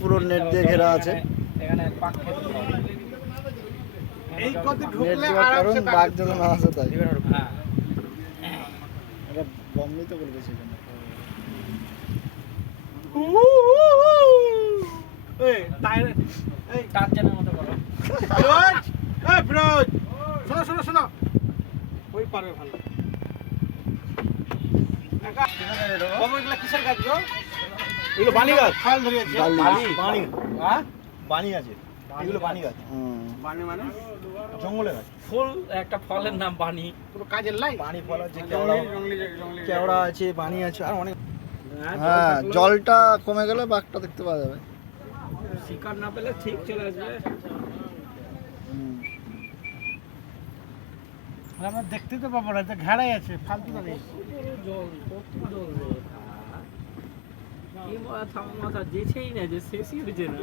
পুরো নেট দিয়ে ঘেরা আছে। এখানে পাক খেতে হবে। এই কত নেট ঢুকলে দেওয়ার কারণ আরামসে বাঘ যেন না আসে তাই। হ্যাঁ এটা বম্বই তো করবে সেখানে। এই তাই এই টার্জানের মতো করো। ফিরোজ, এই ফিরোজ, শোনো শোনো শোনো, ওই পারবে ভালো। বাবা এগুলা কিসের গাছ গো? এগুলো বানি গাছ। খাল ধরিয়েছে। বানি হ্যাঁ? বানি আছে, এগুলো বানি গাছ, বানি মানে জঙ্গলে গাছ। ফুল একটা ফলের নাম বানি। পুরো কাজের লাই। বানি ফল আছে, জঙ্গলি কেওড়া আছে, বানি আছে, আর অনেক। হ্যাঁ, জলটা কমে গেলে বাঘটা দেখতে পাওয়া যাবে। শিকার না পেলে ঠিক চলে আসবে। আমরা দেখতে তো পাবো না, এটা ঘেরাই আছে, ফালতু না নেই। জল কত জল রে ভাই। এই মাথা যেছেই না যে শেষই হয়েছে না।